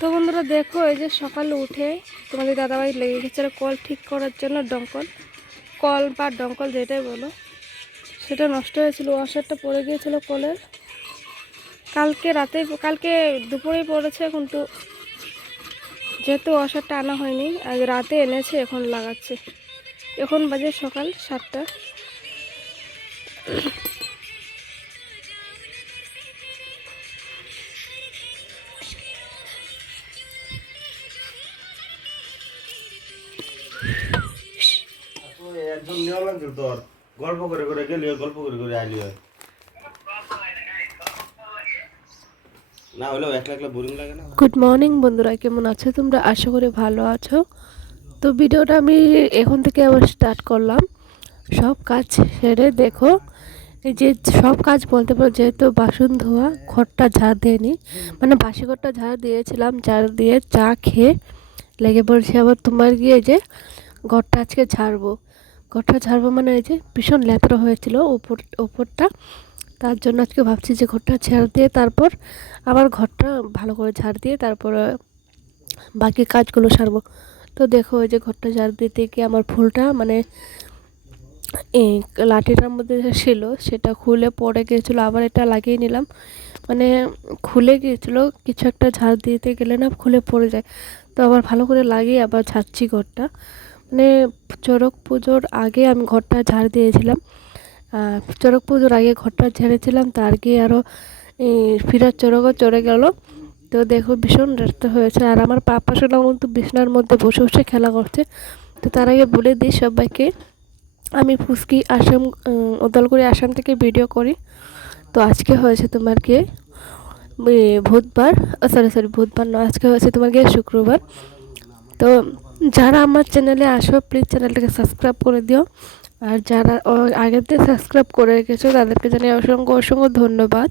তো বন্ধুরা দেখো, এই যে সকালে উঠে তোমাদের দাদাভাই লেগে গেছিল কল ঠিক করার জন্য ডঙ্কল। কল বা ডঙ্কল যেটাই বলো, সেটা নষ্ট হয়েছিল ওয়াশারটা পড়ে গিয়েছিল কলের। কালকে রাতে কালকে দুপুরেই পড়েছে কিন্তু যেহেতু ওয়াশারটা আনা হয়নি, আজ রাতে এনেছে, এখন লাগাচ্ছে। এখন বাজে সকাল সাতটা। তোর গল্প করে করে গেলি গল্প করে করে না, হলেও একলা একলা বোরিং লাগে না। গুড মর্নিং বন্ধুরা, কেমন আছো? তোমরা আশা করি ভালো আছো। তো ভিডিওটা আমি এখন থেকে আবার স্টার্ট করলাম। সব কাজ সেরে দেখো। এই যে সব কাজ বলতে পারো, যেহেতু বাসন ধোয়া, ঘরটা ঝাড় দিইনি মানে বাসি ঘরটা ঝাড় দিয়েছিলাম ঝাড় দিয়ে চা খেয়ে লেগে পড়ছি। আবার তোমার গিয়ে যে ঘরটা আজকে ঝাড়বো। ঘরটা ঝাড়বো মানে এই যে ভীষণ লেতরা হয়েছিল ওপর, ওপরটা। তার জন্য আজকে ভাবছি যে ঘরটা ঝাড় দিয়ে তারপর আবার ঘরটা ভালো করে ঝাড় দিয়ে তারপর বাকি কাজগুলো সারবো। তো দেখো ওই যে ঘরটা ঝাড় দিতে গিয়ে আমার ফুলটা মানে এই লাঠিটার মধ্যে ছিল সেটা খুলে পড়ে গিয়েছিল, আবার এটা লাগিয়ে নিলাম। মানে খুলে গিয়েছিল, কিছু একটা ঝাড় দিতে গেলে না খুলে পড়ে যায়। তো আবার ভালো করে লাগিয়ে আবার ঝাড়ছি ঘরটা। মানে চড়ক পুজোর আগে আমি ঘরটা ঝাড় দিয়েছিলাম। চড়ক পুজোর আগে ঘরটা ঝেড়েছিলাম তার গিয়ে আরও ফিরার চড়কও চড়ে গেল। তো দেখো ভীষণ রাস্তা হয়েছে। আর আমার পাপা সোনা কিন্তু বিছনার মধ্যে বসে বসে খেলা করছে। তো তার আগে বলে দিই সবাইকে আমি ফুসকি আসাম উম, উদালগুড়ি আসাম থেকে ভিডিও করি। তো আজকে হয়েছে তোমার গিয়ে বুধবার সরি সরি বুধবার নয় আজকে হয়েছে তোমার গিয়ে শুক্রবার। তো যারা আমার চ্যানেলে আসো প্লিজ চ্যানেলটাকে সাবস্ক্রাইব করে দিও। আর যারা দিয়ে সাবস্ক্রাইব করে রেখেছো, তাদেরকে জানিয়ে অসংখ্য অসংখ্য ধন্যবাদ।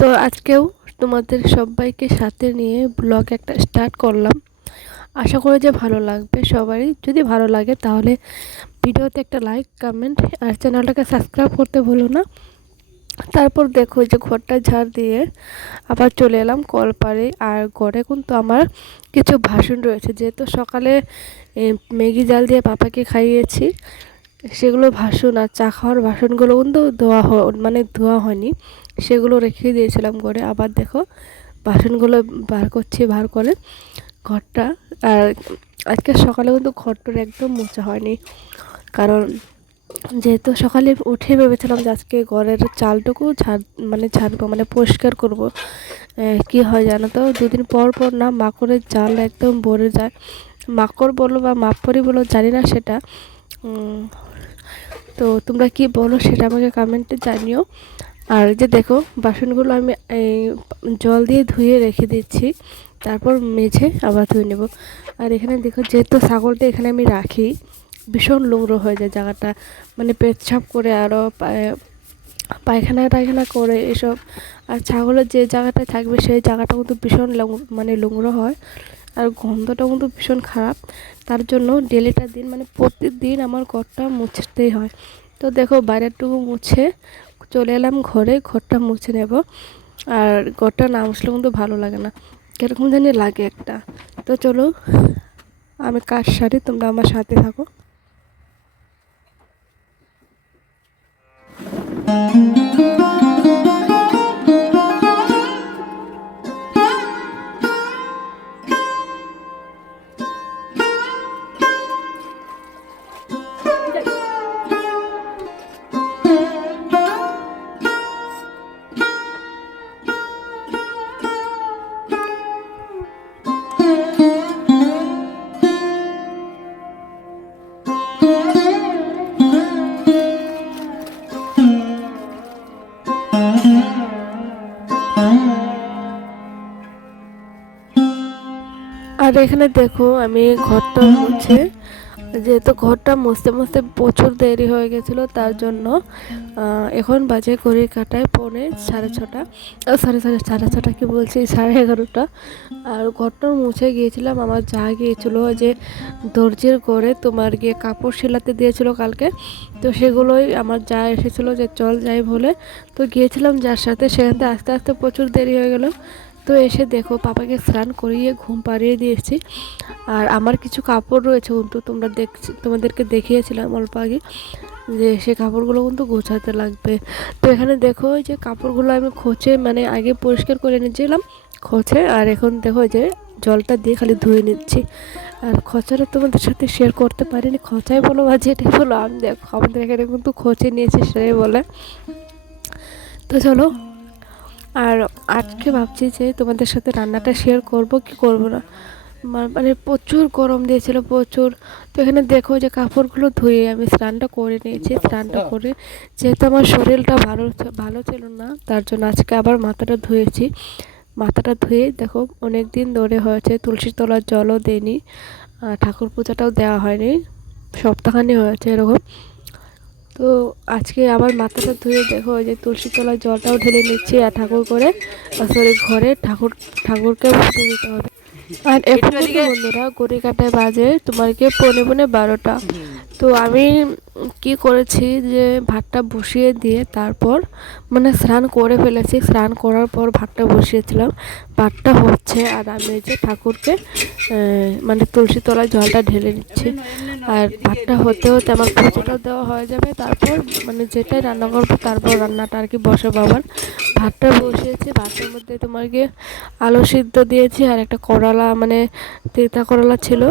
তো আজকেও তোমাদের সবাইকে সাথে নিয়ে ব্লগ একটা স্টার্ট করলাম। আশা করি যে ভালো লাগবে সবারই। যদি ভালো লাগে তাহলে ভিডিওতে একটা লাইক কমেন্ট আর চ্যানেলটাকে সাবস্ক্রাইব করতে ভুলো না। তারপর দেখো যে ঘরটা ঝাড় দিয়ে আবার চলে এলাম কলপাড়ে। আর ঘরে কিন্তু আমার কিছু ভাসন রয়েছে। যেহেতু সকালে ম্যাগি জাল দিয়ে পাপাকে খাইয়েছি, সেগুলো ভাসন আর চা খাওয়ার বাসনগুলো কিন্তু ধোয়া মানে ধোয়া হয়নি, সেগুলো রেখে দিয়েছিলাম ঘরে। আবার দেখো বাসনগুলো বার করছি, বার করে ঘরটা। আর আজকে সকালে কিন্তু ঘরটার একদম মোছা হয়নি, কারণ যেহেতু সকালে উঠে ভেবেছিলাম যে আজকে ঘরের চালটুকু ঝাড় মানে ঝাড়বো মানে পরিষ্কার করব। কি হয় জানো তো? দুদিন পর পর না মাকড়ের জাল একদম ভরে যায়। মাকড় বলো বা মাপড়ি বলো, জানি না সেটা। তো তোমরা কি বলো সেটা আমাকে কমেন্টে জানিও। আর যে দেখো, বাসনগুলো আমি জল দিয়ে ধুয়ে রেখে দিচ্ছি। তারপর মেঝে আবার ধুয়ে নেব। আর এখানে দেখো, যেহেতু ছাগলটা এখানে আমি রাখি ভীষণ নোংরা হয়ে যায় জায়গাটা। মানে পেচ্ছাপ করে আরও পায়- পায়খানা টায়খানা করে এসব। আর ছাগলের যে জায়গাটায় থাকবে সেই জায়গাটা কিন্তু ভীষণ মানে নোংরা হয়। আর গন্ধটা কিন্তু ভীষণ খারাপ। তার জন্য ডেলিটা দিন মানে প্রতিদিন আমার ঘরটা মুছতেই হয়। তো দেখো বাইরেরটুকু মুছে চলে এলাম ঘরে, ঘরটা মুছে নেব। আর ঘরটা না মুছলে কিন্তু ভালো লাগে না। কীরকম জানি লাগে একটা। তো চলো, আমি কাজ সারি তোমরা আমার সাথে থাকো। Thank you. আর এখানে দেখো আমি ঘরটা মুছে যেহেতু ঘরটা মুছতে মুছতে প্রচুর দেরি হয়ে গেছিল তার জন্য এখন বাজে ঘড়ি কাটায় পৌনে সাড়ে ছটা। সাড়ে সাড়ে সাড়ে ছটা কি বলছি? সাড়ে এগারোটা। আর ঘরটা মুছে গিয়েছিলাম আমার যা গিয়েছিল যে দর্জির ঘরে তোমার গিয়ে কাপড় সেলাতে দিয়েছিল কালকে। তো সেগুলোই আমার যা এসেছিল যে চল যাই বলে তো গিয়েছিলাম যার সাথে সেখান থেকে আস্তে আস্তে প্রচুর দেরি হয়ে গেল। তো এসে দেখো, পাপাকে স্নান করিয়ে ঘুম পাড়িয়ে দিয়েছি। আর আমার কিছু কাপড় রয়েছে কিন্তু তোমরা দেখছি, তোমাদেরকে দেখিয়েছিলাম অল্প আগে যে সে কাপড়গুলো কিন্তু গোছাতে লাগবে। তো এখানে দেখো যে কাপড়গুলো আমি খোঁচে মানে আগে পরিষ্কার করে নিয়েছিলাম, খোঁচে, আর এখন দেখো যে জলটা দিয়ে খালি ধুয়ে নিচ্ছি। আর খোঁচাটা তোমাদের সাথে শেয়ার করতে পারিনি, খোঁচাই বলো বা যেটাই বলো, আমি দেখো, আমাদের এখানে কিন্তু খোঁচে নিয়েছি সেটাই বলে। তো চলো আর আজকে ভাবছি যে তোমাদের সাথে রান্নাটা শেয়ার করব কি করব না। মানে প্রচুর গরম দিয়েছিল প্রচুর। তো এখানে দেখো যে কাপড়গুলো ধুয়ে আমি স্নানটা করে নিয়েছি স্নানটা করে। যেহেতু আমার শরীরটা ভালো ভালো ছিল না তার জন্য আজকে আবার মাথাটা ধুয়েছি। মাথাটা ধুয়ে দেখো অনেক দিন ধরে হয়েছে তুলসী তলার জলও দেয়নি আর ঠাকুর পূজাটাও দেওয়া হয়নি। সপ্তাহখানি হয়েছে এরকম। তো আজকে আবার মাথাটা ধুয়ে দেখো যে তুলসী তলার জলটাও ঢেলে নিচ্ছি আর ঠাকুর করে তারপরে ঘরে ঠাকুর ঠাকুরকে পুজো দিতে হবে। আর এখন বন্ধুরা গড়ি কাটায় বাজে তোমার কি পনে পনে বারোটা? তো আমি কি করেছি যে ভাতটা বসিয়ে দিয়ে তারপর মানে স্নান করে ফেলেছি। স্নান করার পর ভাতটা বসিয়েছিলাম। ভাতটা হচ্ছে আর আমি যে ঠাকুরকে মানে তুলসী তলায় জলটা ঢেলে নিচ্ছি আর ভাতটা হতে হতে আমার পুজোটা দেওয়া হয়ে যাবে। তারপর মানে যেটাই রান্না করব তারপর রান্নাটা আর কি বসে বাবার ভাতটা বসিয়েছি। ভাতের মধ্যে তোমার গিয়ে আলু সিদ্ধ দিয়েছি আর একটা করলা মানে তেতা করলা ছিল।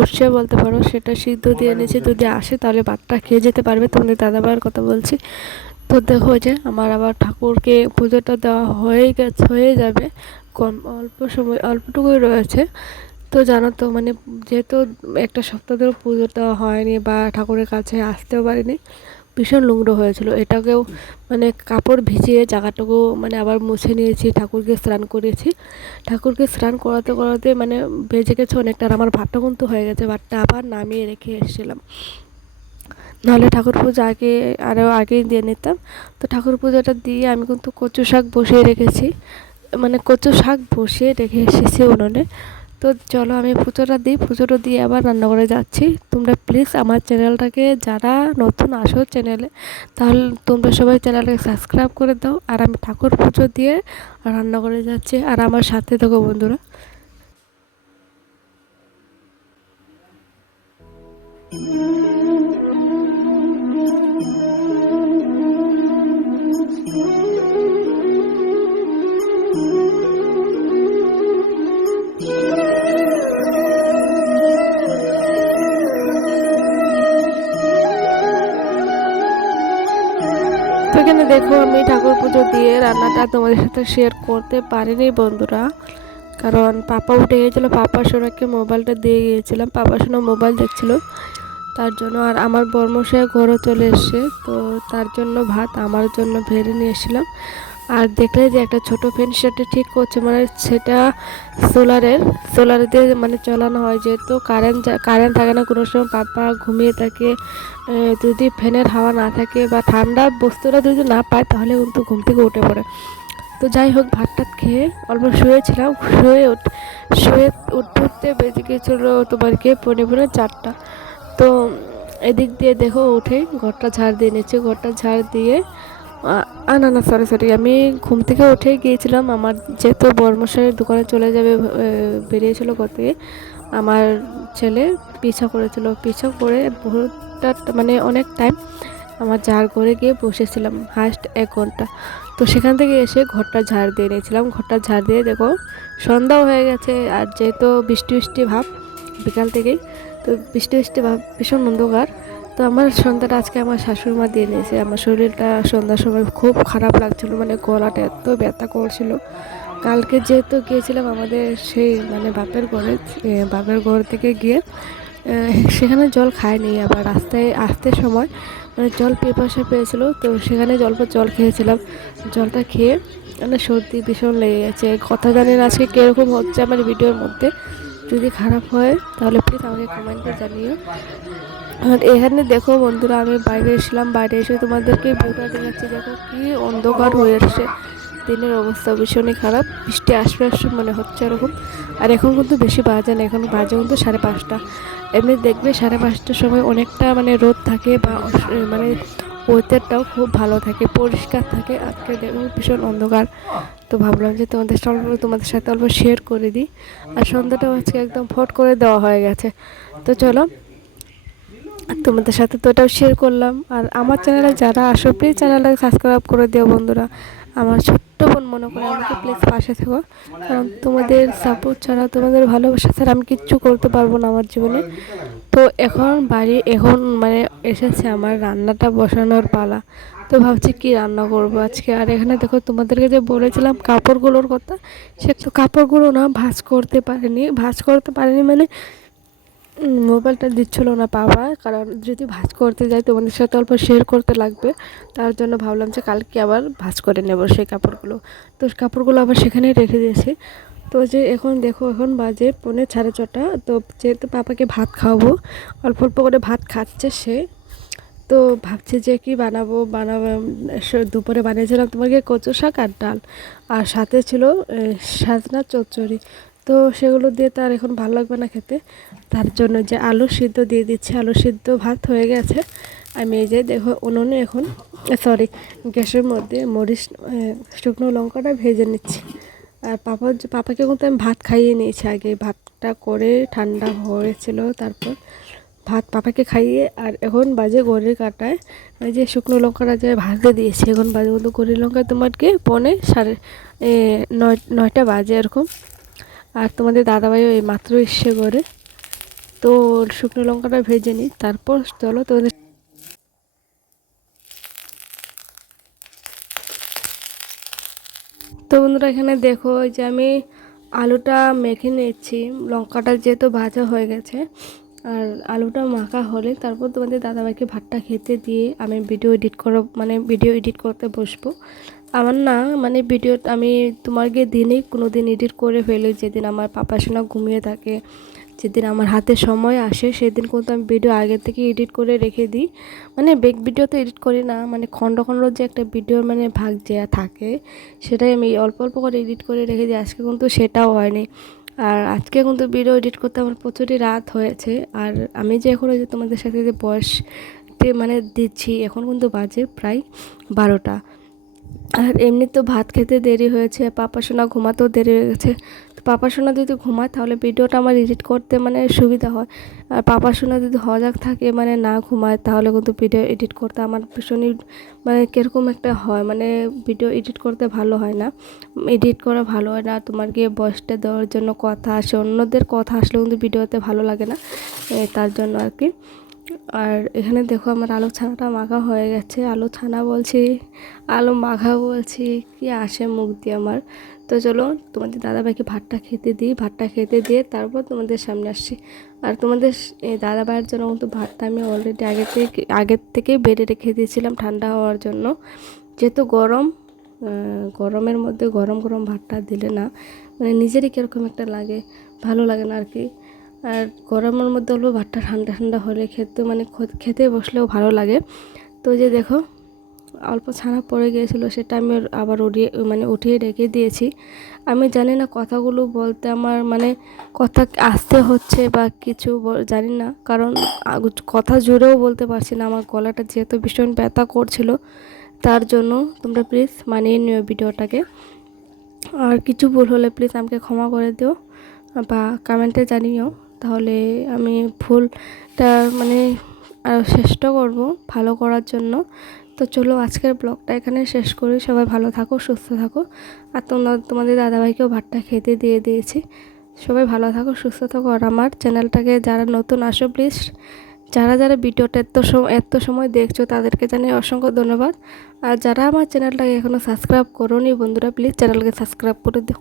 উৎসে বলতে পারো সেটা সিদ্ধ দিয়ে এনেছি যদি আসে তাহলে ভাতটা খেয়ে যেতে পারবে। তোমাদের দাদাবার কথা বলছি। তো দেখো যে আমার আবার ঠাকুরকে পুজোটা দেওয়া হয়ে গেছে হয়ে যাবে। কম অল্প সময় অল্পটুকুই রয়েছে। তো জানো তো মানে যেহেতু একটা সপ্তাহ ধরে পুজোটা হয়নি বা ঠাকুরের কাছে আসতেও পারিনি ভীষণ লুংড়ো হয়েছিল। এটাকেও মানে কাপড় ভিজিয়ে জায়গাটুকু মানে আবার মুছে নিয়েছি, ঠাকুরকে স্নান করেছি। ঠাকুরকে স্নান করাতে করাতে মানে ভেজে গেছে অনেকটা আর আমার ভাতটা কিন্তু হয়ে গেছে, ভাতটা আবার নামিয়ে রেখে এসেছিলাম। নাহলে ঠাকুর পুজো আগে আরও আগেই দিয়ে নিতাম। তো ঠাকুর পুজোটা দিয়ে আমি কিন্তু কচু শাক বসিয়ে রেখেছি। মানে কচু শাক বসিয়ে রেখে এসেছি উনুনে। তো চলো আমি পুজোটা দিই। পুজোটা দিয়ে আবার রান্না করে যাচ্ছি। তোমরা প্লিজ আমার চ্যানেলটাকে যারা নতুন আসো চ্যানেলে তাহলে তোমরা সবাই চ্যানেলটাকে সাবস্ক্রাইব করে দাও। আর আমি ঠাকুর পুজো দিয়ে রান্না করে যাচ্ছি। আর আমার সাথে থাকো বন্ধুরা। তো দেখো, আমি ঠাকুর পুজো দিয়ে রান্নাটা তোমাদের সাথে শেয়ার করতে পারিনি বন্ধুরা। কারণ পাপা উঠে গিয়েছিল পাপার সোনাকে মোবাইলটা দিয়ে গিয়েছিলাম। পাপার সোনা মোবাইল দেখছিল। তার জন্য আর আমার বর্মশাই ঘরও চলে এসছে। তো তার জন্য ভাত, আমার জন্য ভেড়ে নিয়ে এসেছিলাম। আর দেখলে যে একটা ছোট ফ্যান সেটা ঠিক করছে মানে সেটা সোলারের, সোলার দিয়ে মানে চালানো হয়, যেহেতু কারেন্ট কারেন্ট থাকে না, কোনো সময় পাপা ঘুমিয়ে থাকে যদি ফ্যানের হাওয়া না থাকে বা ঠান্ডা বস্তুটা যদি না পায়, তাহলে কিন্তু ঘুম থেকে উঠে পড়ে। তো যাই হোক ভাত টাত খেয়ে অল্প শুয়েছিলাম, শুয়ে উঠ, শুয়ে উঠতে উঠতে বেজে গিয়েছিল তোমার কি পনে পনে চারটা। তো এদিক দিয়ে দেখো, উঠে ঘরটা ঝাড় দিয়ে নিচ্ছে ঘরটা ঝাড় দিয়ে আ- আ না না সরি সরি আমি ঘুম থেকে উঠে গিয়েছিলাম। আমার যেহেতু বর্মশাইয়ের দোকানে চলে যাবে বেরিয়েছিল থেকে, আমার ছেলে পিছা করেছিল। পিছা করে বহুতটা মানে অনেক টাইম আমার ঝাড় করে গিয়ে বসেছিলাম, হাস্ট এক ঘণ্টা। তো সেখান থেকে এসে ঘরটা ঝাড় দিয়ে নিয়েছিলাম ঘরটা ঝাড় দিয়ে দেখো, সন্ধ্যাও হয়ে গেছে, আর যেহেতু বৃষ্টি বৃষ্টি ভাব বিকাল থেকেই, তো বৃষ্টি বৃষ্টি ভাব ভীষণ অন্ধকার। তো আমার সন্ধ্যাটা আজকে আমার শাশুড়ি মা দিয়ে নিয়েছে। আমার শরীরটা সন্ধ্যার সময় খুব খারাপ লাগছিল মানে গলাটা এত ব্যথা করছিল। কালকে যেহেতু গিয়েছিলাম আমাদের সেই মানে বাপের ঘরে বাপের ঘর থেকে গিয়ে সেখানে জল খায়নি। আবার রাস্তায় আসতে সময় মানে জল পিপাসা পেয়েছিল, তো সেখানে জল পর জল খেয়েছিলাম। জলটা খেয়ে মানে সর্দি ভীষণ লেগে গেছে। কথা জানি না আজকে কীরকম হচ্ছে আমার ভিডিওর মধ্যে। যদি খারাপ হয়, তাহলে প্লিজ আমাকে কমেন্টে জানিও। আর এখানে দেখো বন্ধুরা, আমি বাইরে এসেছিলাম, বাইরে এসে তোমাদেরকে ভিউটা দেখাচ্ছি। দেখো কি অন্ধকার হয়ে আসছে। দিনের অবস্থা ভীষণই খারাপ। বৃষ্টি আসবে আসবে মনে হচ্ছে এরকম। আর এখন কিন্তু বেশি বাজে না, এখন বাজে কিন্তু সাড়ে পাঁচটা। এমনি দেখবে সাড়ে পাঁচটার সময় অনেকটা মানে রোদ থাকে বা মানে ওয়েদারটাও খুব ভালো থাকে, পরিষ্কার থাকে। আজকে দেখুন ভীষণ অন্ধকার। তো ভাবলাম যে তোমাদের অল্প তোমাদের সাথে অল্প শেয়ার করে দিই। আর সন্ধ্যাটাও আজকে একদম ফট করে দেওয়া হয়ে গেছে। তো চলো তোমাদের সাথে তো ওটাও শেয়ার করলাম। আর আমার চ্যানেলে যারা আসো প্লিজ চ্যানেলটাকে সাবস্ক্রাইব করে দিও বন্ধুরা। আমার ছোট্ট বোন মনে করে আমাকে প্লিজ পাশে থেকো। কারণ তোমাদের সাপোর্ট ছাড়া, তোমাদের ভালোবাসা ছাড়া আমি কিচ্ছু করতে পারব না আমার জীবনে। তো এখন বাড়ি, এখন মানে এসেছে আমার রান্নাটা বসানোর পালা। তো ভাবছি কি রান্না করব আজকে। আর এখানে দেখো তোমাদেরকে যে বলেছিলাম কাপড়গুলোর কথা, সে তো কাপড়গুলো না ভাঁজ করতে পারেনি। ভাঁজ করতে পারেনি মানে মোবাইলটা দিচ্ছিল না বাবা, কারণ যদি ভাজ করতে যাই তোমাদের সাথে অল্প শেয়ার করতে লাগবে। তার জন্য ভাবলাম যে কালকে আবার ভাজ করে নেব সেই কাপড়গুলো। তো কাপড়গুলো আবার সেখানেই রেখে দিয়েছি। তো যে এখন দেখো, এখন বাজে পৌনে সাড়ে ছটা। তো যেহেতু পাপাকে ভাত খাওয়াবো, অল্প অল্প করে ভাত খাচ্ছে সে। তো ভাবছি যে কি বানাবো? বানাবো দুপুরে বানিয়েছিলাম তোমাকে কচু শাক আর ডাল। আর সাথে ছিল সাজনা চচ্চড়ি। তো সেগুলো দিয়ে তার এখন ভালো লাগবে না খেতে। তার জন্য যে আলু সিদ্ধ দিয়ে দিচ্ছি, আলু সিদ্ধ ভাত হয়ে গেছে। আমি এই যে দেখো উনুনে এখন সরি গ্যাসের মধ্যে মরিচ শুকনো লঙ্কাটা ভেজে নিচ্ছি। আর পাপা, পাপাকে কিন্তু আমি ভাত খাইয়ে নিয়েছি আগে। ভাতটা করে ঠান্ডা হয়েছিল তারপর ভাত পাপাকে খাইয়ে, আর এখন বাজে গড়ির কাটায়। ওই যে শুকনো লঙ্কাটা যে ভাজতে দিয়েছি, এখন বাজে কিন্তু গড়ির লঙ্কা তোমার কি পনে সাড়ে নয়, নয়টা বাজে এরকম। আর তোমাদের দাদাভাইও এই মাত্র এসে করে তো শুকনো লঙ্কাটা ভেজে নিই, তারপর চলো তোমাদের তো বন্ধুরা এখানে দেখো যে আমি আলুটা মেখে নিচ্ছি লঙ্কাটা যেহেতু ভাজা হয়ে গেছে, আর আলুটা মাখা হলে তারপর তোমাদের দাদাভাইকে ভাতটা খেতে দিয়ে আমি ভিডিও এডিট করো মানে ভিডিও এডিট করতে বসবো। আমার না মানে ভিডিও আমি তোমাকে দিনেই কোনো দিন এডিট করে ফেলি। যেদিন আমার পাপা সোনা ঘুমিয়ে থাকে, যেদিন আমার হাতে সময় আসে, সেদিন কিন্তু আমি ভিডিও আগে থেকে এডিট করে রেখে দিই। মানে বেগ ভিডিও তো এডিট করি না মানে খণ্ড খণ্ড যে একটা ভিডিওর মানে ভাগ যে থাকে, সেটাই আমি অল্প অল্প করে এডিট করে রেখে দিই। আজকে কিন্তু সেটাও হয়নি। আর আজকে কিন্তু ভিডিও এডিট করতে আমার প্রচুরই রাত হয়েছে। আর আমি যে এখন যে তোমাদের সাথে যে বয়সতে মানে দিচ্ছি, এখন কিন্তু বাজে প্রায় বারোটা। আর এমনি তো ভাত খেতে দেরি হয়েছে, পাপা সোনা ঘুমাতেও দেরি হয়ে গেছে। তো পাপা সোনা যদি ঘুমায়, তাহলে ভিডিওটা আমার এডিট করতে মানে সুবিধা হয়। আর পাপা সোনা যদি হজাক থাকে মানে না ঘুমায়, তাহলে কিন্তু ভিডিও এডিট করতে আমার ভীষণই মানে কীরকম একটা হয় মানে ভিডিও এডিট করতে ভালো হয় না। এডিট করা ভালো হয় না, তোমার গিয়ে বয়সটা দেওয়ার জন্য কথা আসে, অন্যদের কথা আসলে কিন্তু ভিডিওতে ভালো লাগে না তার জন্য আর কি। আর এখানে দেখো আমার আলু ছানাটা মাখা হয়ে গেছে। আলু ছানা বলছি, আলু মাখা বলছি, কি আসে মুখ দিয়ে আমার। তো চলো, তোমাদের দাদাভাইকে ভাতটা খেতে দিই, ভাতটা খেতে দিয়ে তারপর তোমাদের সামনে আসছি। আর তোমাদের এই দাদাভাইয়ের জন্য কিন্তু ভাতটা আমি অলরেডি আগে থেকে, আগের থেকেই বেড়ে রেখে দিয়েছিলাম ঠান্ডা হওয়ার জন্য। যেহেতু গরম গরমের মধ্যে গরম গরম ভাতটা দিলে না মানে নিজেরই কীরকম একটা লাগে, ভালো লাগে না আর কি। আর গরমের মধ্যে হলেও ভাতটা ঠান্ডা ঠান্ডা হলে খেতে মানে খেতে বসলেও ভালো লাগে। তো যে দেখো, অল্প ছানা পড়ে গিয়েছিল, সেটা আমি আবার উড়িয়ে মানে উঠিয়ে রেখে দিয়েছি। আমি জানি না কথাগুলো বলতে আমার মানে কথা আসতে হচ্ছে বা কিছু জানি না, কারণ কথা জুড়েও বলতে পারছি না। আমার গলাটা যেহেতু ভীষণ ব্যথা করছিল, তার জন্য তোমরা প্লিজ মানিয়ে নিও ভিডিওটাকে। আর কিছু ভুল হলে প্লিজ আমাকে ক্ষমা করে দিও বা কমেন্টে জানিও। তাহলে আমি ফুলটা মানে আরও চেষ্টা করব ভালো করার জন্য। তো চলো আজকের ব্লগটা এখানে শেষ করি। সবাই ভালো থাকো, সুস্থ থাকো। আর তোমরা, তোমাদের দাদাভাইকেও ভাতটা খেতে দিয়ে দিয়েছি। সবাই ভালো থাকো, সুস্থ থাকো। আর আমার চ্যানেলটাকে যারা নতুন আসো প্লিজ যারা যারা ভিডিওটা এত সময় এত সময় দেখছ, তাদেরকে জানাই অসংখ্য ধন্যবাদ। আর যারা আমার চ্যানেলটাকে এখনও সাবস্ক্রাইব করোনি, বন্ধুরা প্লিজ চ্যানেলকে সাবস্ক্রাইব করে দিও।